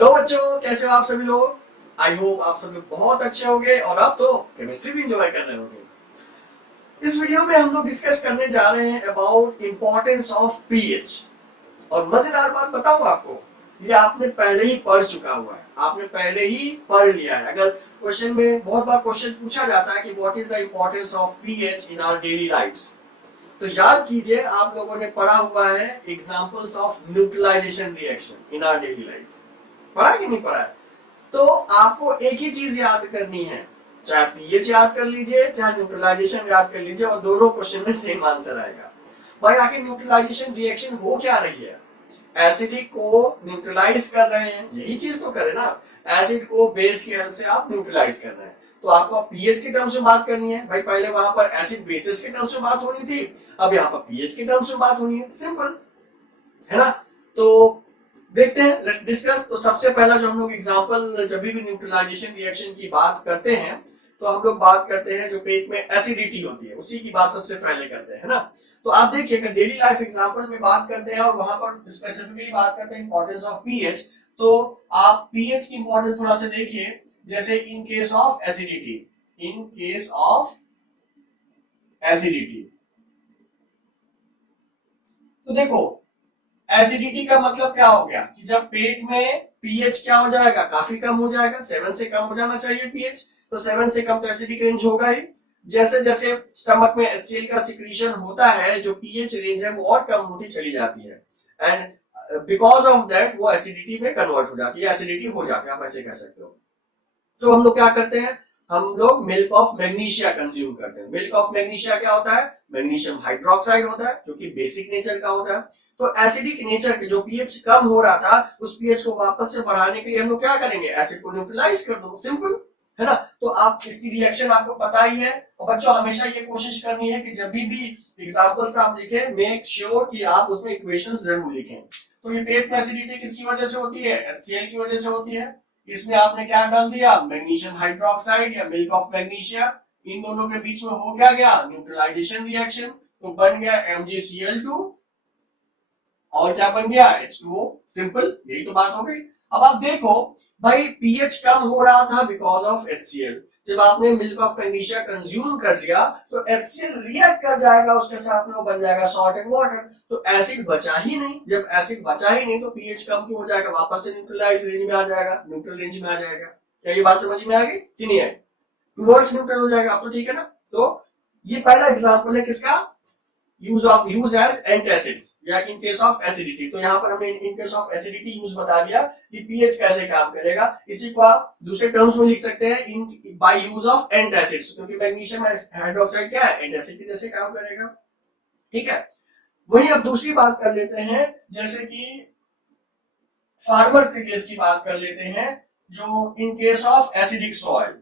Hello बच्चों, कैसे हो आप सभी लोग। आई होप आप सभी बहुत अच्छे होंगे और आप तो केमिस्ट्री भी एंजॉय कर रहे होंगे। इस वीडियो में हम लोग डिस्कस करने जा रहे हैं अबाउट इंपॉर्टेंस ऑफ पीएच। और मजेदार बात बताऊं आपको, ये आपने पहले ही पढ़ चुका हुआ है, आपने पहले ही पढ़ लिया है। अगर क्वेश्चन में बहुत बार क्वेश्चन पूछा जाता है कि what is the importance of pH in our daily lifes, तो याद कीजिए आप लोगों ने पढ़ा हुआ है examples of neutralization reaction in our daily life. पढ़ा कि नहीं पढ़ा है? तो आपको एक ही चीज याद करनी है, चाहे पीएच याद कर लीजिए चाहे न्यूट्रलाइजेशन याद कर लीजिए, और दोनों क्वेश्चन में सेम आंसर आएगा। भाई आखिर न्यूट्रलाइजेशन रिएक्शन हो क्या रही है? एसिडिक को न्यूट्रलाइज कर रहे हैं, यही चीज तो करें ना। एसिड को बेस की हेल्प से आप न्यूट्रलाइज कर रहे हैं, तो आपको पीएच के टर्म्स में बात करनी है। भाई पहले वहां पर एसिड बेसिस के टर्म्स में बात होनी थी, अब यहाँ पर पीएच के टर्म्स में बात होनी है। सिंपल है ना। तो देखते हैं, लेट्स डिस्कस। तो सबसे पहला जो हम लोग एग्जांपल, जब भी न्यूट्रलाइजेशन रिएक्शन की बात करते हैं तो हम लोग बात करते हैं जो पेट में एसिडिटी होती है उसी की बात सबसे पहले करते हैं, है ना। तो आप देखिए, अगर डेली लाइफ एग्जांपल में बात करते हैं और वहां पर स्पेसिफिकली बात करते हैं इंपॉर्टेंस ऑफ पीएच, तो आप पीएच की इंपॉर्टेंस थोड़ा सा देखिए। जैसे in case of acidity, in case of acidity, तो देखो एसिडिटी का मतलब क्या हो गया कि जब पेट में पीएच क्या हो जाएगा, काफी कम हो जाएगा। 7 से कम हो जाना चाहिए पीएच, तो 7 से कम तो एसिडिक रेंज होगा ही। जैसे जैसे स्टमक में एचसीएल का सिक्रीशन होता है, जो पीएच रेंज है वो और कम होती चली जाती है, एंड बिकॉज ऑफ दैट वो एसिडिटी में कन्वर्ट हो जाती है, एसिडिटी हो जाती है, आप ऐसे कह सकते हो। तो हम लोग क्या करते हैं, हम लोग मिल्क ऑफ मैग्नीशिया कंज्यूम करते हैं। मिल्क ऑफ मैग्नीशिया क्या होता है? मैग्नीशियम हाइड्रोक्साइड होता है, जो कि बेसिक नेचर का होता है। तो एसिडिक नेचर के जो पीएच कम हो रहा था, उस पीएच को वापस से बढ़ाने के लिए हम लोग क्या करेंगे, एसिड को न्यूट्रलाइज कर दो। सिंपल है ना। तो आप इसकी रिएक्शन आपको पता ही है। और बच्चों हमेशा ये कोशिश करनी है कि जब भी एग्जांपल्स आप लिखें, मेक श्योर कि आप उसमें इक्वेशंस जरूर लिखें। तो ये पेट में एसिडिटी किसकी वजह से होती है? एचसीएल की वजह से होती है। इसमें आपने क्या डाल दिया, मैग्नीशियम हाइड्रोक्साइड या मिल्क ऑफ मैग्नीशिया। इन दोनों के बीच में हो क्या गया, न्यूट्रलाइजेशन रिएक्शन। तो बन गया MgCl2 और क्या बन गया, H2O। सिंपल, यही तो बात हो गई। अब आप देखो भाई, पीएच कम हो रहा था बिकॉज ऑफ HCl। जब आपने मिल्क ऑफ मैग्नीशिया कंज्यूम कर लिया तो HCl रिएक्ट कर जाएगा उसके साथ में, वो बन जाएगा सॉल्ट एंड वाटर। तो एसिड बचा ही नहीं। जब एसिड बचा ही नहीं तो पीएच कम क्यों हो जाएगा, वापस से न्यूट्रलाइज रेंज में आ जाएगा, न्यूट्रल रेंज में आ जाएगा। क्या ये बात समझ में आ गई कि नहीं आई? टूवर्ड्स न्यूट्रल हो जाएगा, आप तो ठीक है ना। तो ये पहला एग्जांपल है किसका, यूज एज एंटासिड्स या इन केस ऑफ एसिडिटी। तो यहाँ पर हमने in case of acidity use बता दिया कि पीएच कैसे काम करेगा। इसी को आप दूसरे टर्म्स में लिख सकते हैं, in by use of antacids, क्योंकि मैग्नीशियम हाइड्रोक्साइड क्या है, एंटासिड के जैसे काम करेगा। ठीक है। वही अब दूसरी बात कर लेते हैं, जैसे कि फार्मर्स के केस की बात कर लेते हैं। जो in case of acidic soil,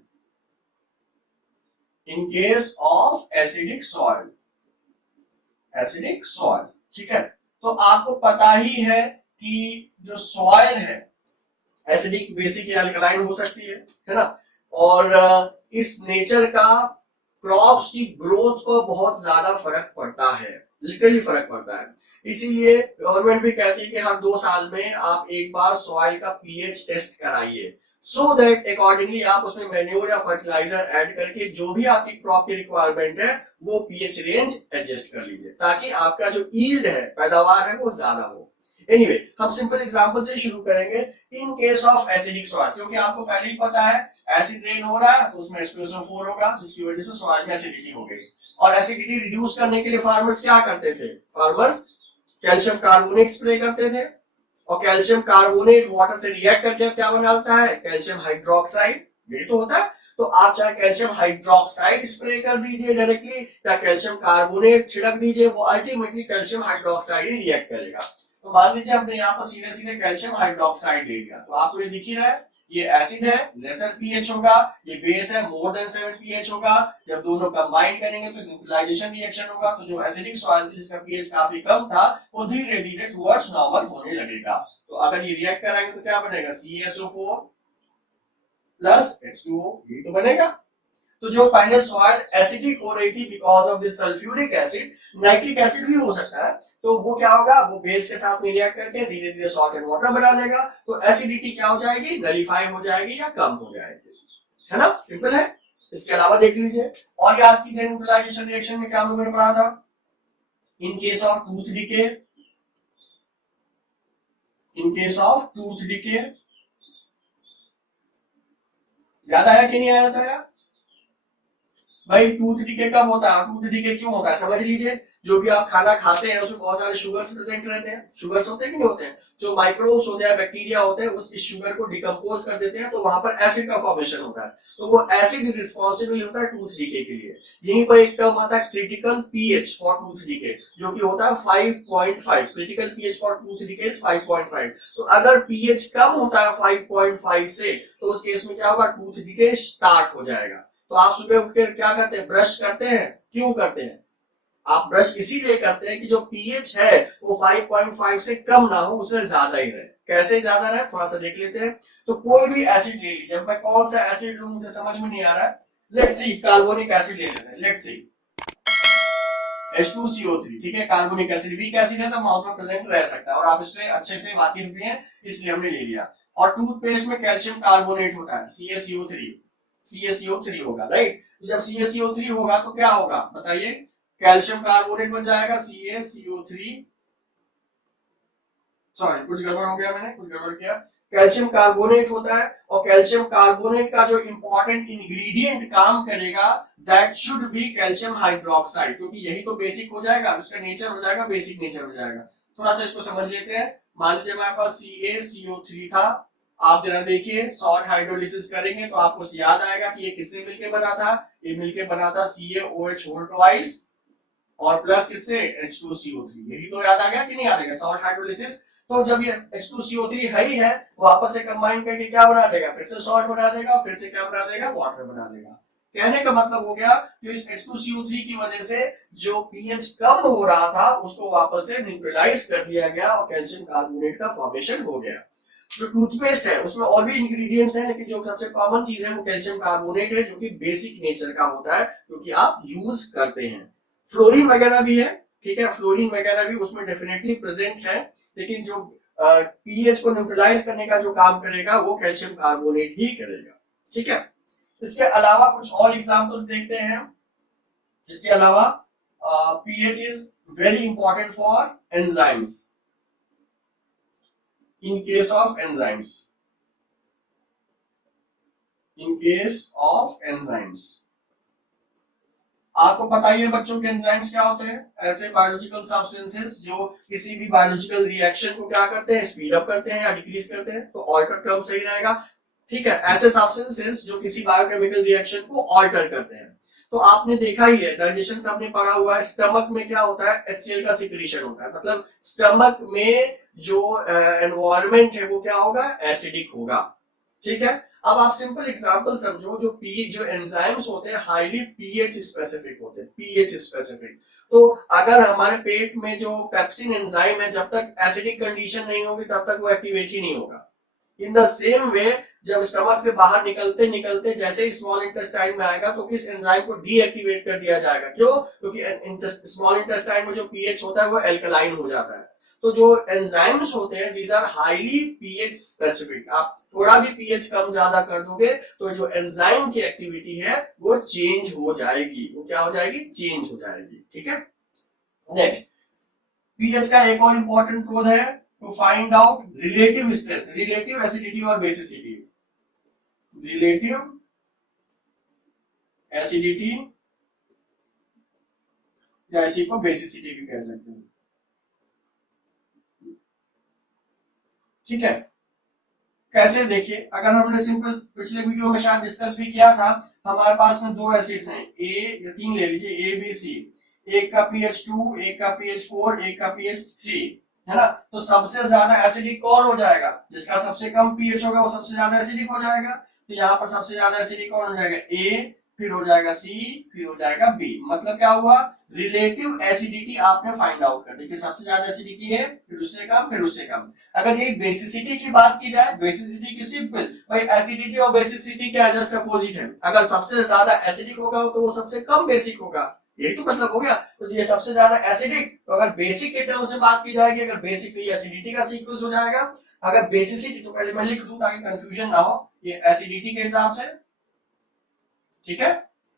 in case of acidic soil, acidic soil, ठीक है। तो आपको पता ही है कि जो सॉइल है एसिडिक, बेसिक या अल्कलाइन हो सकती है ना। और इस नेचर का क्रॉप्स की ग्रोथ पर बहुत ज्यादा फर्क पड़ता है, लिटरली फर्क पड़ता है। इसीलिए गवर्नमेंट भी कहती है कि हर 2 साल में आप एक बार सॉइल का पीएच टेस्ट कराइए, सो दैट अकॉर्डिंगली आप उसमें मैन्योर या फर्टिलाइजर ऐड करके जो भी आपकी क्रॉप की रिक्वायरमेंट है वो पीएच रेंज एडजस्ट कर लीजिए, ताकि आपका जो यील्ड है, पैदावार है, वो ज्यादा हो। एनीवे, हम सिंपल एग्जांपल से शुरू करेंगे। In case of acidic soil, क्योंकि आपको पहले ही पता है एसिड रेन हो रहा है तो उसमें H2SO4 होगा, जिसकी वजह से सॉइल में एसिडिटी हो गई। और एसिडिटी रिड्यूस करने के लिए फार्मर्स क्या करते थे, फार्मर्स कैल्शियम कार्बोनेट स्प्रे करते थे। और कैल्शियम कार्बोनेट वाटर से रिएक्ट करके क्या बनाता है, कैल्शियम हाइड्रोक्साइड, यही तो होता है। तो आप चाहे कैल्शियम हाइड्रोक्साइड स्प्रे कर दीजिए डायरेक्टली, या कैल्शियम कार्बोनेट छिड़क दीजिए, वो अल्टीमेटली कैल्शियम हाइड्रोक्साइड ही रिएक्ट करेगा। तो मान लीजिए हमने यहाँ पर सीधे सीधे कैल्शियम हाइड्रोक्साइड ले लिया, तो आपको ये दिख ही रहा है, ये एसिड है, लेसर पीएच होगा, ये बेस है, मोर देन 7 पीएच होगा। जब दोनों कंबाइन करेंगे तो न्यूट्रलाइजेशन रिएक्शन होगा। तो जो एसिडिक सॉइल जिसका पीएच काफी कम था, वो धीरे धीरे टुवर्ड्स नॉर्मल होने लगेगा। तो अगर ये रिएक्ट कराएंगे तो क्या बनेगा, CaSO4 प्लस H2O, ये तो बनेगा। तो जो पहले सॉइल एसिडिक हो रही थी because of this sulphuric acid, nitric acid भी हो सकता है, तो वो क्या होगा, वो बेस के साथ में रिएक्ट करके धीरे धीरे सॉल्ट एंड वाटर बना लेगा, तो एसिडिटी क्या हो जाएगी, नलिफाई हो जाएगी या कम हो जाएगी, है ना, सिंपल है। इसके अलावा देख लीजिए और याद कीजिए न्यूट्रलाइजेशन रिएक्शन में क्या हम लोगों ने पढ़ा था, in case of tooth decay, in case of tooth decay, याद आया कि नहीं आया था यार भाई, टूथ डिके कब होता है, टूथ डिके क्यों होता है, समझ लीजिए, जो भी आप खाना खाते हैं उसमें बहुत सारे शुगर्स प्रेजेंट रहते हैं, शुगर्स होते हैं कि नहीं होते हैं, जो माइक्रोब्स होते हैं, बैक्टीरिया होते हैं, उस शुगर को डिकम्पोज कर देते हैं, तो वहां पर एसिड का फॉर्मेशन होता है, तो वो एसिड रिस्पॉन्सिबल होता है टूथ डिके के लिए। यहीं पर एक टर्म आता है critical pH for tooth decay, जो कि होता है 5.5, critical pH for tooth decay 5.5, तो अगर पीएच कम होता है 5.5 से, तो उस केस में क्या होगा, टूथ डिके स्टार्ट हो जाएगा। तो आप सुबह उठकर क्या करते हैं, ब्रश करते हैं, क्यों करते हैं, आप ब्रश इसीलिए करते हैं कि जो पीएच है वो 5.5 से कम ना हो, उससे ज्यादा ही रहे। कैसे ज्यादा रहे थोड़ा सा देख लेते हैं। तो कोई भी एसिड ले लीजिए, मैं कौन सा एसिड लूं मुझे समझ में नहीं आ रहा है, लेट्स सी कार्बोनिक एसिड ले लेते हैं, लेट्स सी H2CO3, ठीक है, कार्बोनिक एसिड वीक एसिड है तो माउथ में प्रेजेंट रह सकता है और आप इससे अच्छे से वाकिफ भी हैं, इसलिए हमने ले लिया। और टूथपेस्ट में कैल्शियम कार्बोनेट होता है CaCO3, CaCO3 होगा, राइट, तो जब CaCO3 होगा तो क्या होगा बताइए, कैल्शियम कार्बोनेट बन जाएगा CaCO3, सॉरी कुछ गड़बड़ हो गया, मैंने कुछ गड़बड़ किया, कैल्शियम कार्बोनेट होता है, और कैल्शियम कार्बोनेट का जो इंपॉर्टेंट इंग्रेडिएंट काम करेगा that should be calcium hydroxide, क्योंकि यही तो बेसिक हो जाएगा, उसका नेचर हो जाएगा, बेसिक नेचर हो जाएगा। थोड़ा सा इसको समझ लेते हैं। मान लीजिए हमारे पास CaCO3 था, आप जरा देखिए सॉल्ट हाइड्रोलिसिस करेंगे तो आपको याद आएगा कि ये किससे मिलके बना था, ये मिलके बना था CaOH होल ट्वाइस और प्लस किससे H2CO3, यही तो याद आ गया कि नहीं याद आ गया, सॉल्ट हाइड्रोलिसिस। तो जब ये H2CO3 है ही है, वापस से कंबाइन करके क्या बना देगा, फिर से सॉल्ट बना देगा, फिर से क्या बना देगा, वाटर बना देगा। कहने का मतलब हो गया जो इस H2CO3 की वजह से जो पीएच कम हो रहा था उसको वापस से न्यूट्रलाइज कर दिया गया और कैल्शियम कार्बोनेट का फॉर्मेशन हो गया। जो टूथपेस्ट है उसमें और भी इंग्रेडिएंट्स हैं, लेकिन जो सबसे कॉमन चीज है वो कैल्शियम कार्बोनेट है, जो कि बेसिक नेचर का होता है, जो कि आप यूज करते हैं। फ्लोरीन वगैरह भी है, ठीक है, फ्लोरीन वगैरह भी उसमें डेफिनेटली प्रेजेंट है, लेकिन जो पीएच को न्यूट्रलाइज करने का जो काम करेगा वो कैल्शियम कार्बोनेट ही करेगा, ठीक है। इसके अलावा कुछ और एग्जांपल्स देखते हैं। इसके अलावा pH is very important for enzymes, in case of enzymes, in case of enzymes, आपको पता ही है बच्चों के एंजाइम्स क्या होते हैं, ऐसे बायोलॉजिकल सब्सटेंसेस जो किसी भी बायोलॉजिकल रिएक्शन को क्या करते हैं, स्पीड अप करते हैं या डिक्रीज करते हैं, तो ऑल्टर टर्म सही रहेगा, ठीक है, ऐसे सब्सटेंसेस जो किसी बायोकेमिकल रिएक्शन को ऑल्टर करते हैं। तो आपने देखा ही है, डाइजेशन सबने पढ़ा हुआ है, स्टमक में क्या होता है, HCl का सिक्रीशन होता है, मतलब स्टमक में जो एनवायरमेंट है वो क्या होगा, एसिडिक होगा, ठीक है। अब आप सिंपल एग्जांपल समझो, जो एंजाइम्स होते हैं हाईली पीएच स्पेसिफिक होते हैं, पीएच स्पेसिफिक। तो अगर हमारे पेट में जो पेप्सिन एंजाइम है जब तक एसिडिक कंडीशन नहीं होगी तब तक वो एक्टिवेट ही नहीं होगा। इन द सेम वे जब स्टमक से बाहर निकलते निकलते जैसे ही स्मॉल इंटेस्टाइन में आएगा तो इस एंजाइम को डीएक्टिवेट कर दिया जाएगा, क्यों, क्योंकि स्मॉल इंटेस्टाइन में जो पीएच होता है वो एल्कलाइन हो जाता है। तो जो एंजाइम्स होते हैं these are highly pH specific, आप थोड़ा भी पीएच कम ज्यादा कर दोगे तो जो एंजाइम की एक्टिविटी है वो चेंज हो जाएगी, वो क्या हो जाएगी, चेंज हो जाएगी, ठीक है। नेक्स्ट, पीएच का एक और इंपॉर्टेंट रोल है to find out relative strength, relative acidity और बेसिसिटी, रिलेटिव एसिडिटी या इसी को बेसिसिटी भी कह सकते हैं, ठीक है। कैसे, देखिए, अगर हमने सिंपल पिछले वीडियो में शायद डिस्कस भी किया था, हमारे पास में दो एसिड्स हैं, ए या तीन ले लीजिए, ए बी सी, एक का pH2, एक का pH4, एक का pH3, है ना। तो सबसे ज्यादा एसिडिक कौन हो जाएगा, जिसका सबसे कम पीएच होगा वो सबसे ज्यादा एसिडिक हो जाएगा। तो यहाँ पर सबसे ज्यादा एसिडिक कौन हो जाएगा, ए, फिर हो जाएगा C, फिर हो जाएगा B। मतलब क्या हुआ, रिलेटिव एसिडिटी आपने फाइंड आउट कर दी कि सबसे ज्यादा एसिडिटी है, फिर उससे कम, फिर उससे कम। अगर ये बेसिसिटी की बात की जाए, बेसिसिटी की सिंपल भाई, एसिडिटी और बेसिसिटी क्या जस्ट अपोजिट है। अगर सबसे ज्यादा एसिडिक होगा तो वो सबसे कम बेसिक होगा, यही तो मतलब हो गया। तो ये सबसे ज्यादा एसिडिक, तो अगर बेसिक के टर्म से बात की जाएगी, अगर बेसिक तो ये एसिडिटी का सीक्वेंस हो जाएगा। अगर बेसिसिटी तो पहले मैं लिख दूं ताकि कंफ्यूजन ना हो, ये एसिडिटी के हिसाब से, ठीक है,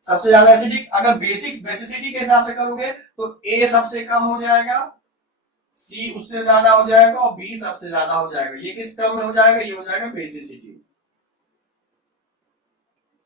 सबसे ज्यादा एसिडिक। अगर बेसिक्स बेसिसिटी के हिसाब से करोगे तो ए सबसे कम हो जाएगा, सी उससे ज्यादा हो जाएगा और बी सबसे ज्यादा हो जाएगा। ये किस टर्म में हो जाएगा, ये हो जाएगा बेसिसिटी।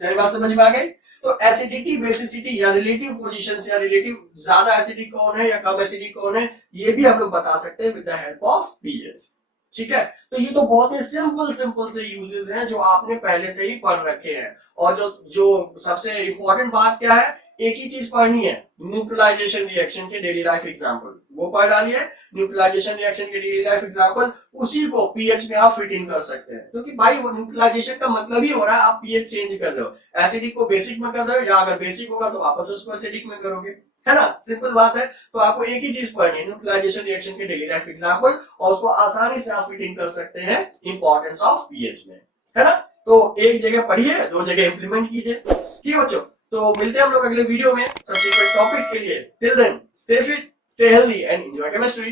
तेरी बात समझ में आ गई। तो एसिडिटी बेसिसिटी या रिलेटिव पोजीशन या रिलेटिव ज्यादा एसिडिक कौन है या कम एसिडिक कौन है, ये भी हम लोग बता सकते हैं with the help of pH. ठीक है, तो ये तो बहुत ही सिंपल से यूजेस हैं जो आपने पहले से ही पढ़ रखे हैं। और जो जो सबसे इंपॉर्टेंट बात क्या है, एक ही चीज पढ़नी है, न्यूट्रलाइजेशन रिएक्शन के डेली लाइफ एग्जांपल वो पढ़ डालिए। न्यूट्रलाइजेशन रिएक्शन के डेली लाइफ एग्जांपल, उसी को पीएच में आप फिट इन कर सकते हैं। क्योंकि भाई वो न्यूट्रलाइजेशन का मतलब ही हो रहा है आप पीएच चेंज कर रहे हो, एसिडिक को बेसिक में कर रहे हो, या अगर बेसिक होगा तो वापस उसको एसिडिक में करोगे, है ना, सिंपल बात है। तो आपको एक ही चीज पढ़नी है, न्यूट्रलाइजेशन रिएक्शन के डेली लाइफ एग्जांपल, और उसको आसानी से आप फिट इन कर सकते हैं इंपॉर्टेंस ऑफ पीएच में, है ना। तो एक जगह पढ़िए, दो जगह इंप्लीमेंट कीजिए। ठीक है बच्चों, तो मिलते हैं हम लोग अगले वीडियो में सब्सिक्वेंट टॉपिक्स के लिए। Till then stay fit, stay healthy and enjoy chemistry.